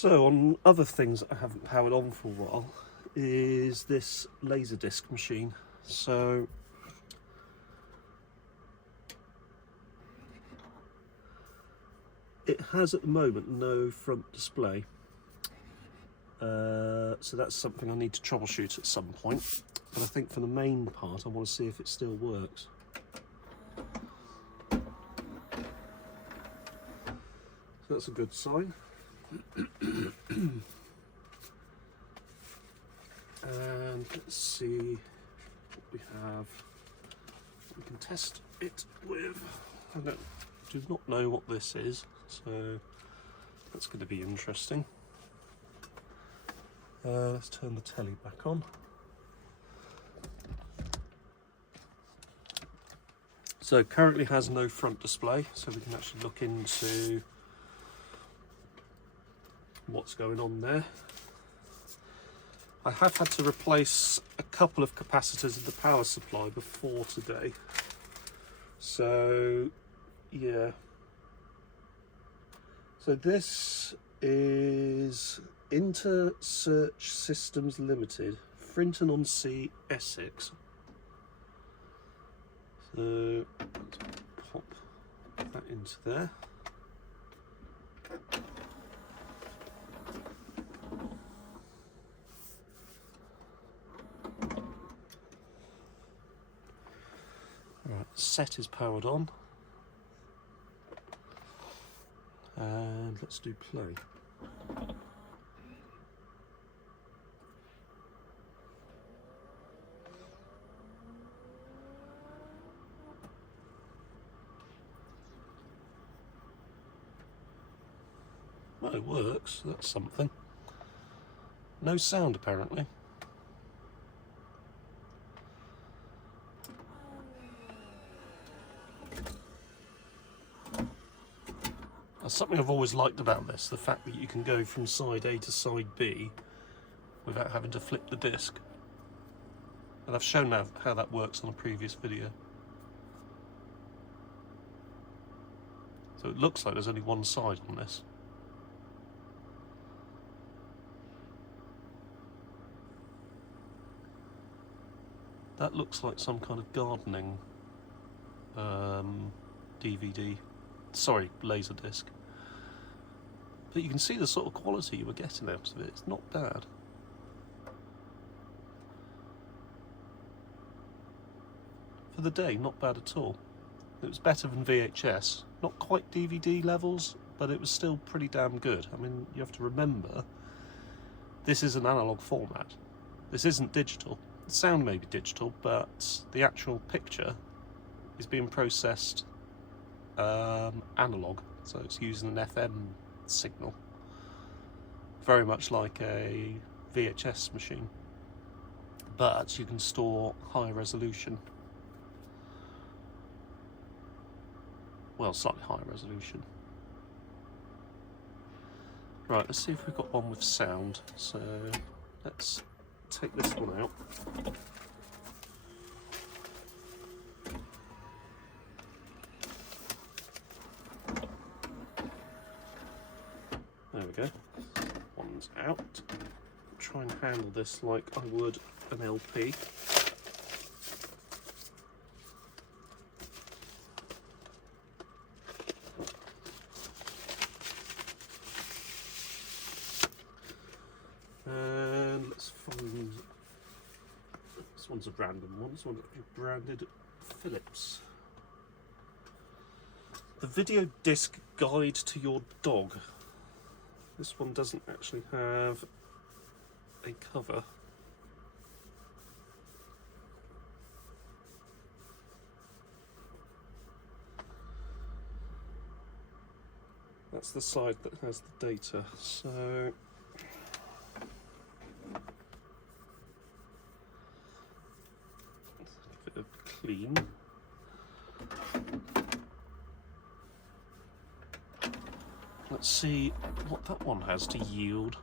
So on other things that I haven't powered on for a while is this Laserdisc machine. So it has at the moment no front display, so that's something I need to troubleshoot at some point, but I think for the main part I want to see if it still works. So that's a good sign. And let's see what we have. We can test it with. I do not know what this is, so that's going to be interesting. Let's turn the telly back on. So currently has no front display, so we can actually look into what's going on there. I have had to replace a couple of capacitors in the power supply before today. So yeah. So this is Inter-Search Systems Limited, Frinton-on-Sea, Essex. So let's pop that into there. Right, set is powered on. And let's do play. Well, it works, that's something. No sound apparently. That's something I've always liked about this, the fact that you can go from side A to side B without having to flip the disc. And I've shown how that works on a previous video. So it looks like there's only one side on this. That looks like some kind of gardening DVD, sorry, Laserdisc. But you can see the sort of quality you were getting out of it. It's not bad. For the day, not bad at all. It was better than VHS. Not quite DVD levels, but it was still pretty damn good. I mean, you have to remember, this is an analog format. This isn't digital. The sound may be digital, but the actual picture is being processed analog, so it's using an FM signal, very much like a VHS machine, but you can store high resolution, well, slightly higher resolution. Right, let's see if we've got one with sound. So let's take this one out. There we go. One's out. Try and handle this like I would an LP. And let's find, this one's a random one, this one's branded Philips. The Video Disc Guide to Your Dog. This one doesn't actually have a cover. That's the side that has the data. So give it a clean. Let's see what that one has to yield.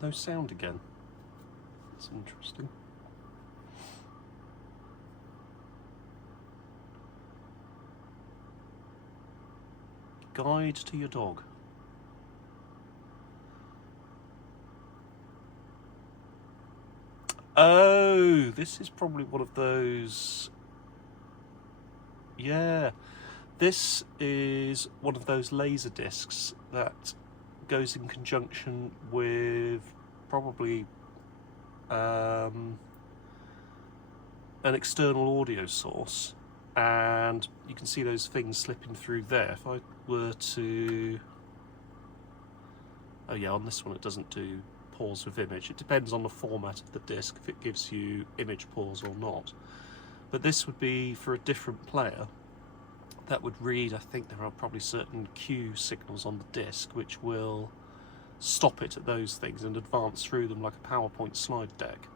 no sound again. That's interesting. Guide to your dog. Oh, this is probably one of those. Yeah, this is one of those laser discs that goes in conjunction with probably an external audio source, and you can see those things slipping through there. If I were to, oh yeah, on this one it doesn't do pause with image. It depends on the format of the disc if it gives you image pause or not. But this would be for a different player that would read, I think there are probably certain cue signals on the disc which will stop it at those things and advance through them like a PowerPoint slide deck.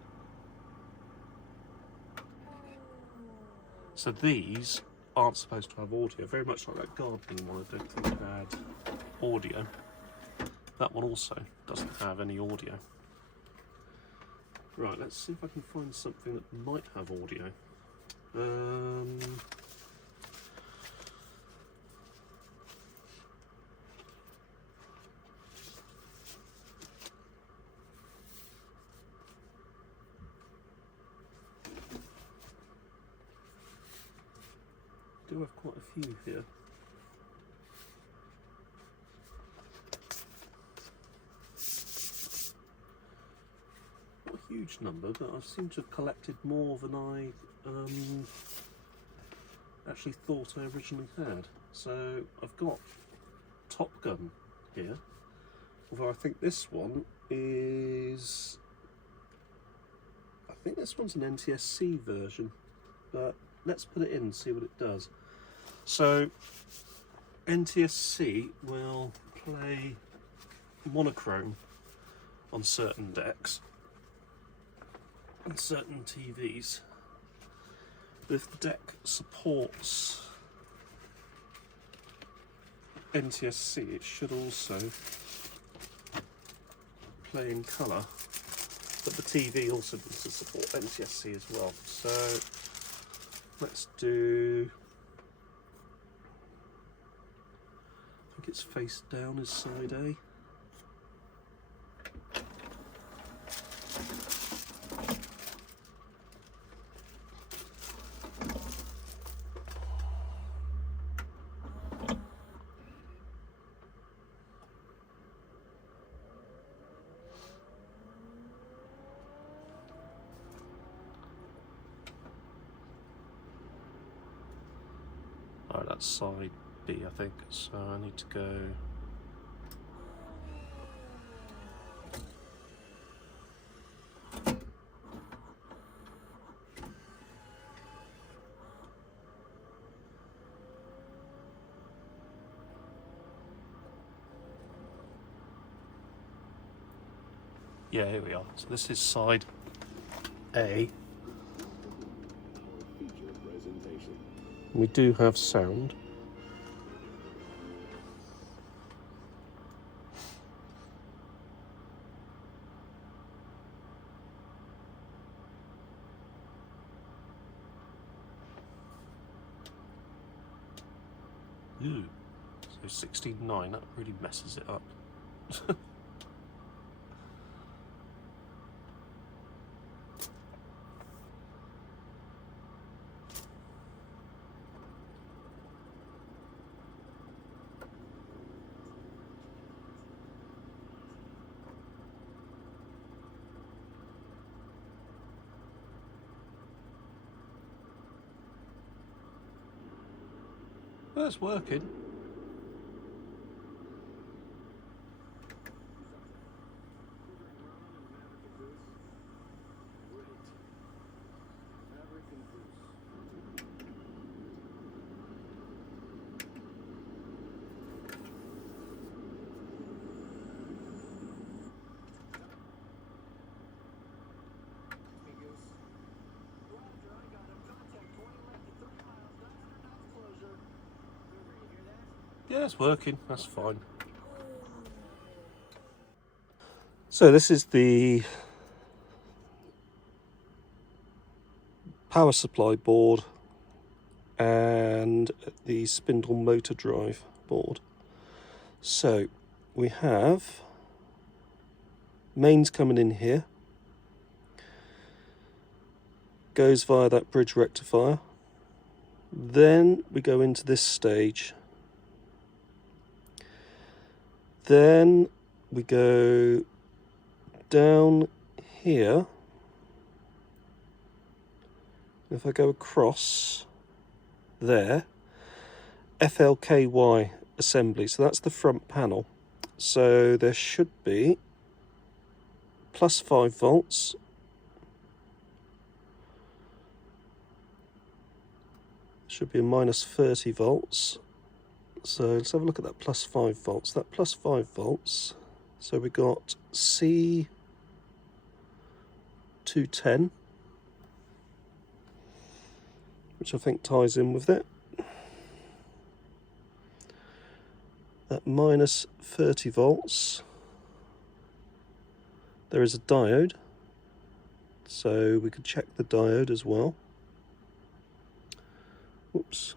So these aren't supposed to have audio, very much like that gardening one. I don't think it had audio. That one also doesn't have any audio. Right, let's see if I can find something that might have audio. I do have quite a few here. Not a huge number, but I seem to have collected more than I actually thought I originally had. So I've got Top Gun here, although I think this one is, I think this one's an NTSC version, but let's put it in and see what it does. So NTSC will play monochrome on certain decks and certain TVs. But if the deck supports NTSC, it should also play in colour, but the TV also needs to support NTSC as well. So let's do, I think it's face down is side A. Alright, that's side B, I think, so I need to go. Yeah, here we are. So this is side A. We do have sound. Ooh, so 16.9, that really messes it up. Well, it's working. Yeah, it's working, that's fine. So this is the power supply board and the spindle motor drive board. So we have mains coming in here, goes via that bridge rectifier, then we go into this stage, then we go down here. If I go across there, FLKY assembly, so that's the front panel. So there should be plus 5 volts, should be a minus 30 volts. So let's have a look at that plus 5 volts. That plus 5 volts, so we got C210, which I think ties in with it. That minus 30 volts, there is a diode, so we could check the diode as well. Whoops,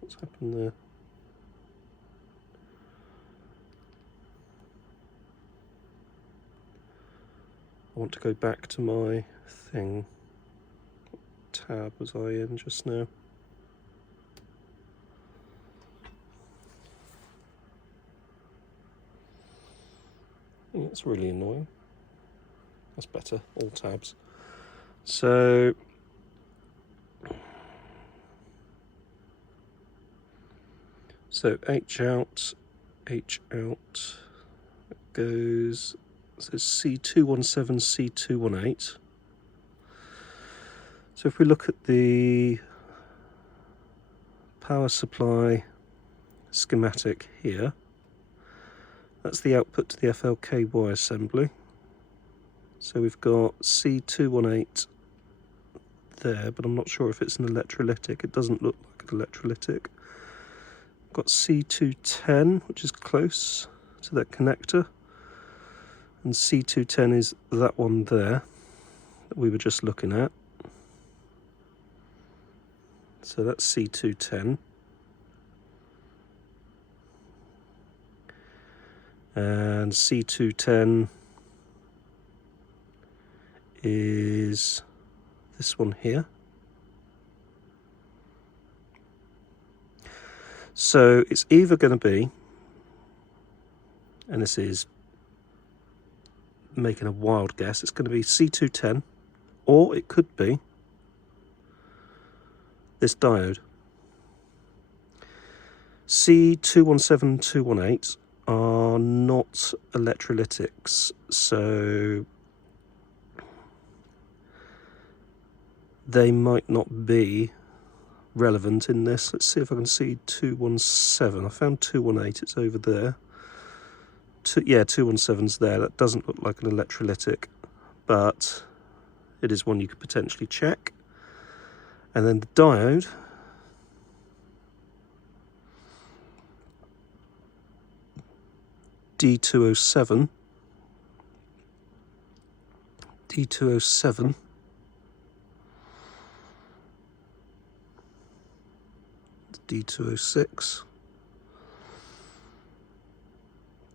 what's happened there? I want to go back to my thing. What tab was I in just now? That's really annoying. That's better, all tabs. So H out, goes, so C217, C218. So if we look at the power supply schematic here, that's the output to the FLKY assembly. So we've got C218 there, but I'm not sure if it's an electrolytic. It doesn't look like an electrolytic. We've got C210, which is close to that connector. And C210 is that one there that we were just looking at. So that's C210. And C210 is this one here. So it's either going to be, and this is making a wild guess, it's going to be C210, or it could be this diode. C217, 218 are not electrolytics, so they might not be relevant in this. Let's see if I can see 217. I found 218, it's over there. 217's there. That doesn't look like an electrolytic, but it is one you could potentially check. And then the diode, D207, D207, D206,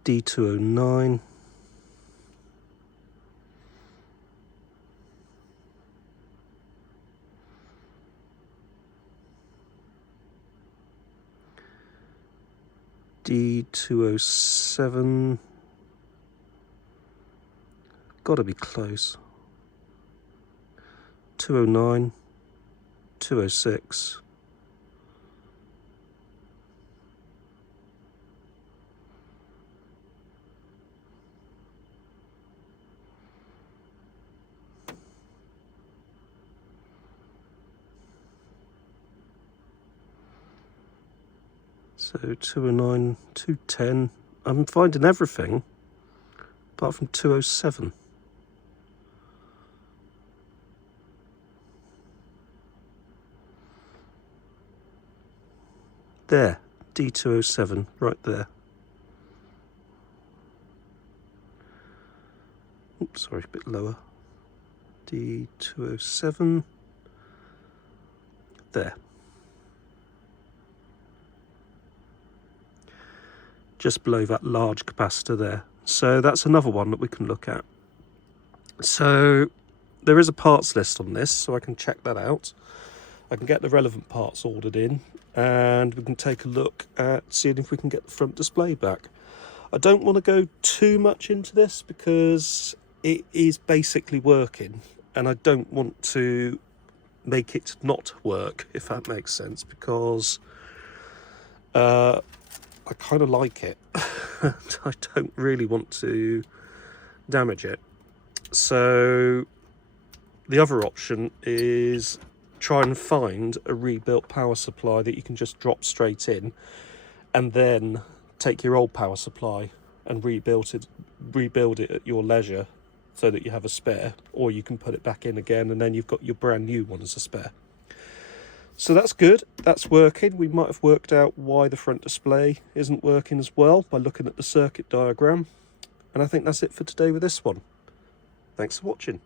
D209, D207, gotta be close, 209, 206, so 209, 210. I'm finding everything apart from 207. There, D207, right there. oops, sorry, a bit lower, D207, there. Just below that large capacitor there. So that's another one that we can look at. So there is a parts list on this, so I can check that out. I can get the relevant parts ordered in, and we can take a look at seeing if we can get the front display back. I don't want to go too much into this because it is basically working, and I don't want to make it not work, if that makes sense, because I kind of like it. I don't really want to damage it. So the other option is try and find a rebuilt power supply that you can just drop straight in, and then take your old power supply and rebuild it at your leisure so that you have a spare, or you can put it back in again and then you've got your brand new one as a spare. So that's good, that's working. We might have worked out why the front display isn't working as well by looking at the circuit diagram. And I think that's it for today with this one. Thanks for watching.